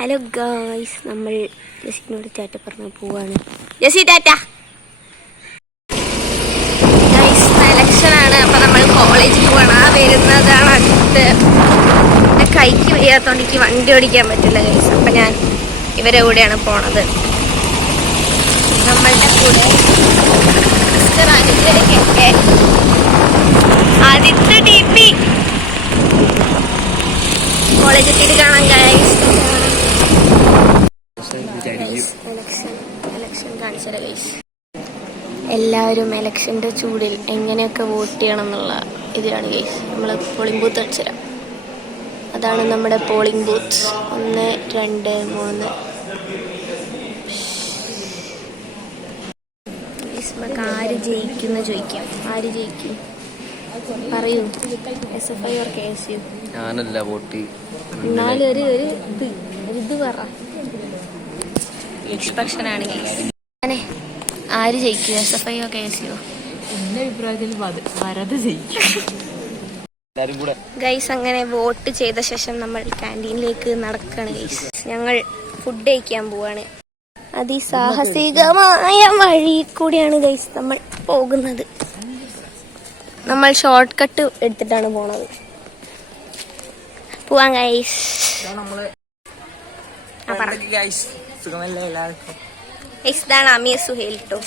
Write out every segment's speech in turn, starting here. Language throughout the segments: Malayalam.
ഹലോ ഗായ്സ്, നമ്മൾ ജസിനോട് ടാറ്റ പറഞ്ഞ പോവാണ്. ജസി ടാറ്റ. ഗായ്സ്, എലക്ഷനാണ്. അപ്പം നമ്മൾ കോളേജിൽ പോകണം. വരുന്നതാണ് അടുത്ത്. കൈക്ക് വയ്യാത്തോണ്ട് എനിക്ക് വണ്ടി ഓടിക്കാൻ പറ്റില്ല ഗായ്സ്. അപ്പം ഞാൻ ഇവരെ കൂടെയാണ് പോണത്. നമ്മളുടെ കൂടെ മിസ്റ്റർ അനുഗ്രഹൊക്കെ ആദിത്യ ടി പി കോളേജ് എത്തിയിട്ട് കാണാം ഗായ്സ്. എലക്ഷൻ കാണിച്ചത് ഗൈസ്. എല്ലാവരും എലക്ഷൻ്റെ ചൂടിൽ എങ്ങനെയൊക്കെ വോട്ട് ചെയ്യണം എന്നുള്ള ഇതിലാണ് ഗൈസ്. നമ്മൾ പോളിംഗ് ബൂത്ത് കാണിച്ചുതരാം. അതാണ് നമ്മുടെ പോളിംഗ് ബൂത്ത്. 1, 2, 3. നമുക്ക് ആര് ജയിക്കുന്ന ചോദിക്കാം. ആര് ജയിക്കും പറയൂ. SFI or KSU? ഞാനല്ല വോട്ട്. എന്നാലും ഒരു ഇത് പറ. നിഷ്പക്ഷനാണ് ഗൈസ്. ആര് ജയിക്കും, SFI ഓ KSU? എന്റെ അഭിപ്രായത്തിൽ വരത് ജയിക്കും ഗൈസ്. അങ്ങനെ വോട്ട് ചെയ്ത ശേഷം നമ്മൾ ക്യാൻറ്റീനിലേക്ക് നടക്കുകയാണ് ഗൈസ്. ഞങ്ങൾ ഫുഡ് കഴിക്കാൻ പോവാണ്. അതിസാഹസികമായ വഴി കൂടിയാണ് ഗൈസ് നമ്മൾ പോകുന്നത്. നമ്മൾ ഷോർട്ട് കട്ട് എടുത്തിട്ടാണ് പോണത്. പോവാൻ ഗൈസ്. ഇതാണ് അമീർ സുഹേൽ ട്ടോ.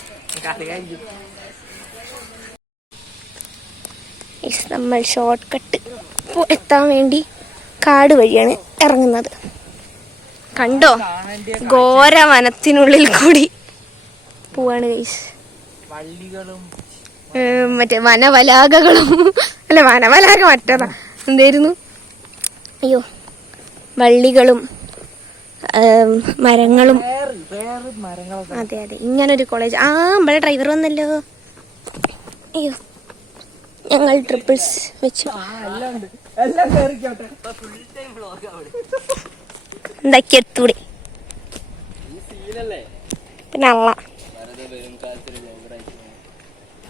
നമ്മൾ ഷോർട്ട് കട്ട് എത്താൻ വേണ്ടി കാട് വഴിയാണ് ഇറങ്ങുന്നത്. കണ്ടോ, ഘോര വനത്തിനുള്ളിൽ കൂടി പോവാണ് ഗൈസ്. മറ്റേ വനവലാകകളും അല്ല, വനവലാക മറ്റേതാ എന്തായിരുന്നു, അയ്യോ, വള്ളികളും മരങ്ങളും. അതെ അതെ, ഇങ്ങനൊരു കോളേജ്. നമ്മുടെ ഡ്രൈവർ വന്നല്ലോ. അയ്യോ, ഞങ്ങൾ ട്രിപ്പിൾസ് വെച്ചു. എന്താക്കി എത്തൂടെ പിന്നെ അള്ള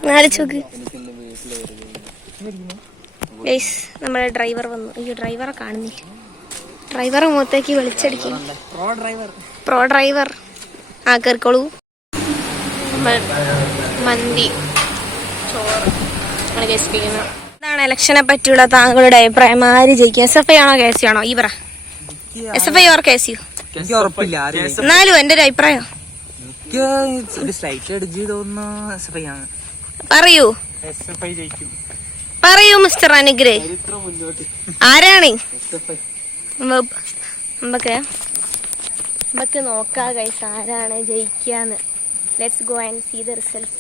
നാലിച്ചോക്ക്. ഗൈസ്, നമ്മുടെ ഡ്രൈവർ വന്നു. അയ്യോ, ഡ്രൈവറെ കാണുന്നില്ല. ഡ്രൈവറെ മുഖത്തേക്ക് വെളിച്ചടിക്കും. Pro driver. കയറിക്കോളൂ. മന്തി, ചോറ് ആണ് കഴിച്ചിരിക്കുന്നത്. എന്താണ് ഇലക്ഷനെ പറ്റിയുള്ള താങ്കളുടെ അഭിപ്രായം? ആര് ജയിക്കും? SFI ആണോ KSU ആണോ? ഈ പറ. SFI or KSU? എന്നാലും എന്റെ ഒരു അഭിപ്രായം പറയൂ. പറയൂ മിസ്റ്റർ അനുഗ്രഹ്, ആരാണ്? നമുക്ക് നോക്കാം ഗൈസ് ആരാണ് ജയിക്കാന്ന്. Let's go and see the result.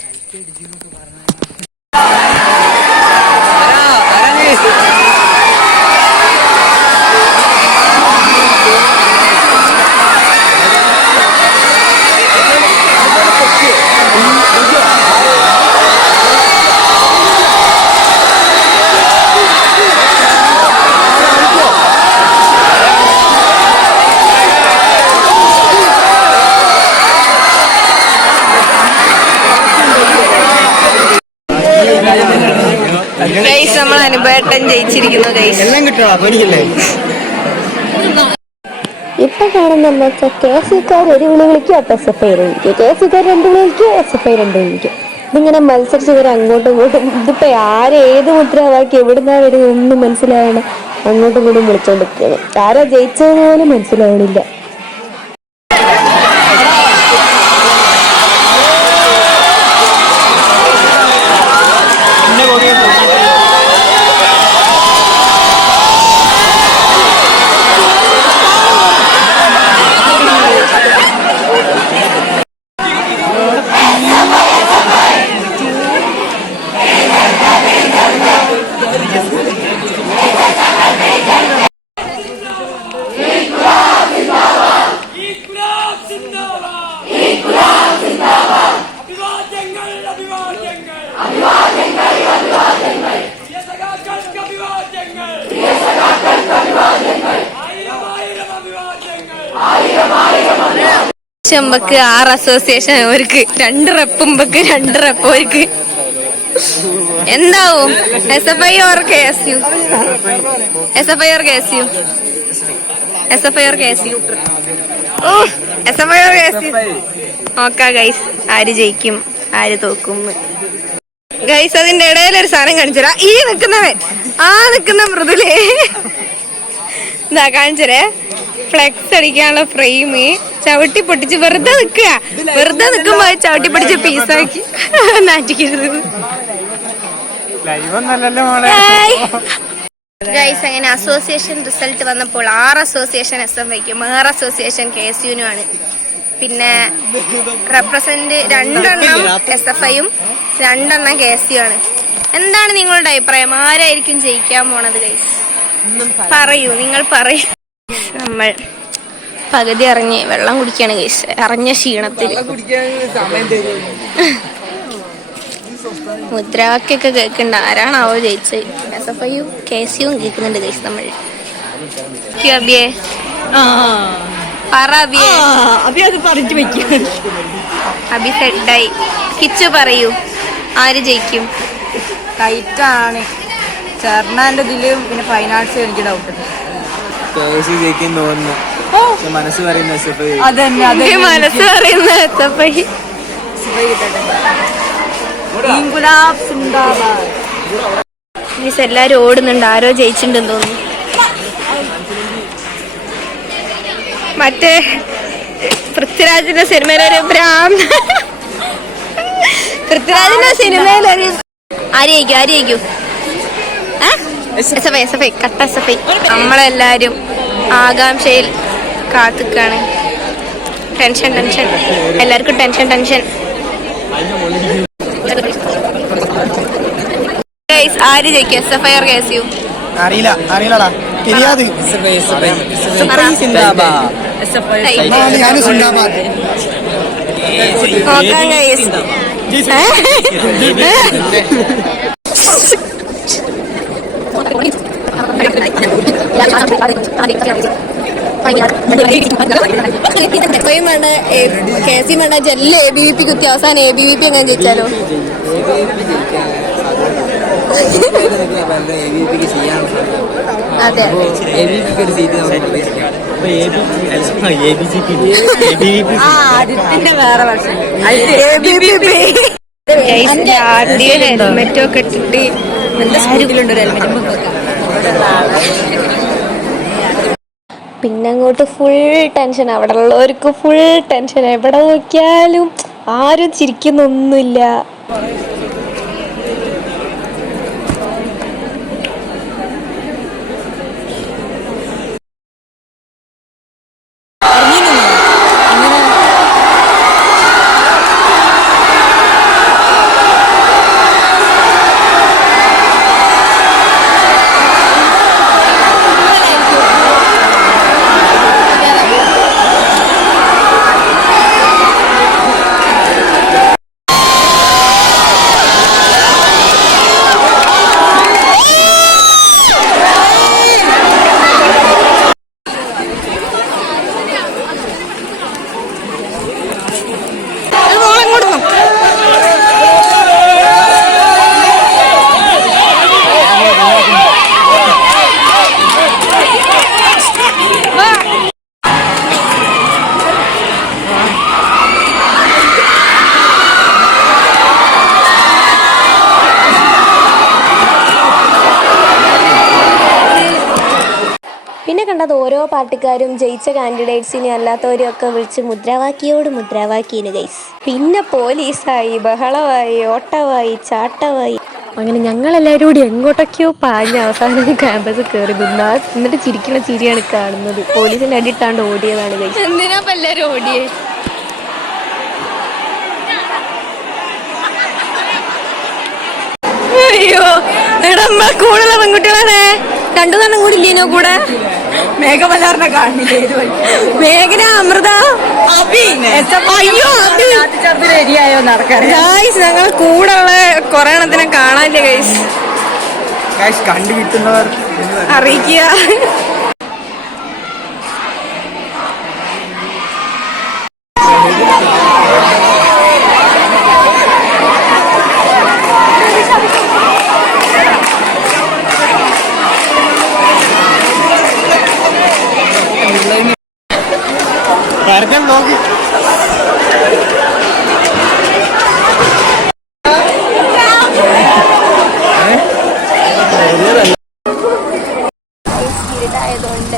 Guys, നമ്മൾ അനുഭേട്ടൻ ജയിച്ചിരിക്കുന്നു ഗൈസ്. ഇപ്പൊ കാണുന്ന KSUക്കാർ ഒരു വിളി വിളിക്കും, അപ്പൊ SFI വിളിക്കും. KSUക്കാർ 2 വിളി വിളിക്കും, SFI 2 വിളിക്കും. ഇതിങ്ങനെ മത്സരിച്ചവർ അങ്ങോട്ടും ഇങ്ങോട്ടും. ഇതിപ്പോ ഏത് മുദ്രാവാക്യം എവിടുന്നാ വരും ഒന്നും മനസ്സിലാവണം. അങ്ങോട്ടും ഇങ്ങോട്ടും വിളിച്ചോണ്ടിരിക്കുകയാണ്. ആരാ ജയിച്ചതെന്ന് പോലും മനസ്സിലാവണില്ല. ചെമ്പക്ക് 6 അസോസിയേഷൻ അവർക്ക് 2 റെപ്പുമ്പക്ക് 2 റെപ്പ് അവർക്ക്. എന്താവും? SFI or KSU? SFI or KSU? SFI or KSU? ഓ നോക്കാ ഗൈസ് ആര് ജയിക്കും ആര് തോക്കും. ഗൈസ് അതിന്റെ ഇടയിൽ ഒരു സാധനം കാണിച്ചുതരാ. ഈ നിക്കുന്നവൻ നിക്കുന്ന മൃദുലേ ഇതാ കാണിച്ചരേ. ഫ്ലെക്സ് അടിക്കാനുള്ള ഫ്രെയിം ചവിട്ടി പൊട്ടിച്ച് വെറുതെ നിക്കുമ്പോ ചവിട്ടി പൊട്ടിച്ച് പീസാക്കി നാറ്റിക്കരുത്. ഗൈസ് അങ്ങനെ അസോസിയേഷൻ റിസൾട്ട് വന്നപ്പോൾ 6 അസോസിയേഷൻ SFIക്കും 6 അസോസിയേഷൻ KSUനുമാണ്. പിന്നെ റെപ്രസെന്റ് 2 SFIയും 2 KSU ആണ്. എന്താണ് നിങ്ങളുടെ അഭിപ്രായം? ആരായിരിക്കും ജയിക്കാൻ പോണത് ഗൈസ്? പറയൂ, നിങ്ങൾ പറയൂ. നമ്മൾ പകുതി ഇറങ്ങി വെള്ളം കുടിക്കാണ് ഗൈസ്, ഇറങ്ങിയ ക്ഷീണത്തിൽ. മുദ്രാവാക്യൊക്കെ കേൾക്കണ്ട. ആരാണാവോ ജയിച്ചത്? SFIയും KSUവും കേൾക്കുന്നുണ്ട് ഗൈസ്. നമ്മൾ അബിയെ അബി സെഡായി. കിച്ചു പറയൂ, ആര് ജയിക്കും? കൈറ്റാണ് ചെറുനാന്റെ ഇതിലും പിന്നെ ഫൈൻ ആർട്സ് എനിക്ക് ഡൗട്ട് തോന്നുന്നു. മനസ്സ് പറയുന്ന അതന്നെ മനസ്സ് പറയുന്ന SFI. എല്ലാരും ഓടുന്നുണ്ട്. ആരോ ജയിച്ചിട്ടുണ്ടെന്ന് തോന്നുന്നു. മറ്റേ പൃഥ്വിരാജിന്റെ സിനിമയിലൊരു പൃഥ്വിരാജിന്റെ സിനിമയിലൊരു ആര് ജയിക്കും? SFI കട്ട SFI. നമ്മളെല്ലാരും ആകാംക്ഷയിൽ കാത്തിക്കാണ്. ടെൻഷൻ എല്ലാവർക്കും ടെൻഷൻ. ആര് ജയിക്കും? SFI or KSU? അറിയില്ലടാ. தெரியாது. KSU വേണ്ട ജെല്ല് ABVP കുത്തി അവസാനം ABVP എങ്ങനെ ജയിച്ചാലോ? അതെ ഹെൽമെറ്റൊക്കെ ഇട്ടിട്ട് പിന്നെ അങ്ങോട്ട് ഫുൾ ടെൻഷൻ. അവിടെ ഉള്ളവർക്ക് ഫുൾ ടെൻഷൻ. എവിടെ നോക്കിയാലും ആരും ചിരിക്കുന്നൊന്നുമില്ല. പിന്നെ കണ്ടത് ഓരോ പാർട്ടിക്കാരും ജയിച്ച കാൻഡിഡേറ്റ്സിനെ അല്ലാത്തവരും ഒക്കെ വിളിച്ച് മുദ്രാവാക്യേന് ഗൈസ്. പിന്നെ പോലീസായി, ബഹളമായി, ഓട്ടമായി, ചാട്ടമായി. അങ്ങനെ ഞങ്ങളെല്ലാവരും കൂടി എങ്ങോട്ടൊക്കെയോ പാഞ്ഞ അവസാനം ക്യാമ്പസ് കയറി എന്നിട്ട് ചിരിക്കുന്ന ചിരിയാണ് കാണുന്നത്. പോലീസിന്റെ അടിയിട്ടാണ്ട് ഓടിയതാണ് ഗൈസ്. എന്തിനാ എല്ലാവരും ഓടിയേ? അയ്യോ എടാ, കൂടുതലുള്ള പെൺകുട്ടികളാണ്. 2 തന്നെ കൂടി ഇല്ലേനോ കൂടെ? മേഘമലാറിനെ കാണില്ലേ? മേഘന, അമൃത, ശരിയായോ നടക്കാൻ? ഗൈസ് ഞങ്ങൾ കൂടെ ഉള്ള കൊറേ എണ്ണത്തിനെ കാണാനില്ല ഗൈസ്. കണ്ടു കിട്ടുന്നവർ അറിയിക്കുക. ഇറങ്ങാൻ നോക്കി. ആയതുകൊണ്ട്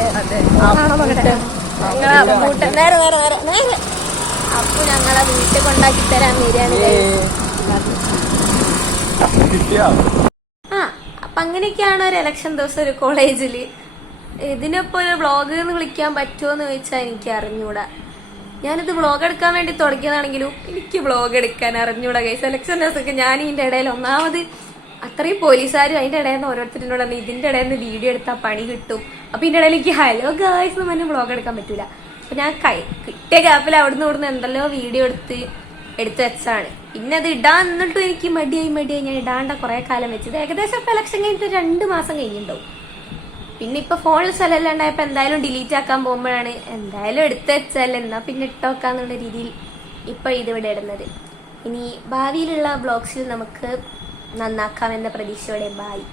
അപ്പൊ ഞങ്ങളെ വീട്ടിൽ കൊണ്ടാക്കി തരാൻ വരികയാണ് ആ അപ്പൊ അങ്ങനെയൊക്കെയാണ് ഒരു ഇലക്ഷൻ ദിവസം ഒരു കോളേജില്. ഇതിനിപ്പോ ഒരു വ്ളോഗ് എന്ന് വിളിക്കാൻ പറ്റുമോ എന്ന് ചോദിച്ചാൽ എനിക്ക് അറിഞ്ഞൂടാ. ഞാനിത് വ്ളോഗ് എടുക്കാൻ വേണ്ടി തുടങ്ങിയതാണെങ്കിലും എനിക്ക് വ്ളോഗ് എടുക്കാൻ അറിഞ്ഞൂടാ ഗൈസ്. ഇലക്ഷൻ ദിവസമൊക്കെ ഞാൻ ഇതിന്റെ ഇടയിൽ ഒന്നാമത് അത്രയും പോലീസുകാരും അതിന്റെ ഇടയിൽ നിന്ന് ഓരോരുത്തരോട് പറഞ്ഞു ഇതിന്റെ ഇടയിൽ നിന്ന് വീഡിയോ എടുത്താൽ പണി കിട്ടും. അപ്പൊ ഇതിന്റെ ഇടയിൽ എനിക്ക് ഹലോ ഗായ്സ് എന്ന് പറഞ്ഞാൽ വ്ളോഗ് എടുക്കാൻ പറ്റൂല. അപ്പൊ ഞാൻ കിട്ടിയ ഗ്യാപ്പിൽ അവിടുന്ന് ഇവിടുന്ന് എന്തെല്ലോ വീഡിയോ എടുത്ത് വെച്ചാണ്. പിന്നെ അത് ഇടാൻ എന്നിട്ടും എനിക്ക് മടിയായി ഞാൻ ഇടാണ്ട കുറെ കാലം വെച്ചത്. ഏകദേശം ഇപ്പൊ ഇലക്ഷൻ കഴിഞ്ഞിട്ട് 2 മാസം കഴിഞ്ഞിട്ടുണ്ടാവും. പിന്നെ ഇപ്പൊ ഫോണിൽ സ്ഥലമില്ലാണ്ടായപ്പോ എന്തായാലും ഡിലീറ്റ് ആക്കാൻ പോകുമ്പോഴാണ് എന്തായാലും എടുത്തു വെച്ചാൽ എന്നാ പിന്നെ ഇട്ടോക്കാന്നുള്ള രീതിയിൽ ഇപ്പൊ ഇതിവിടെ ഇടുന്നത്. ഇനി ഭാവിയിലുള്ള ബ്ലോഗ്സിൽ നമുക്ക് നന്നാക്കാമെന്ന പ്രതീക്ഷയോടെ ബായ്.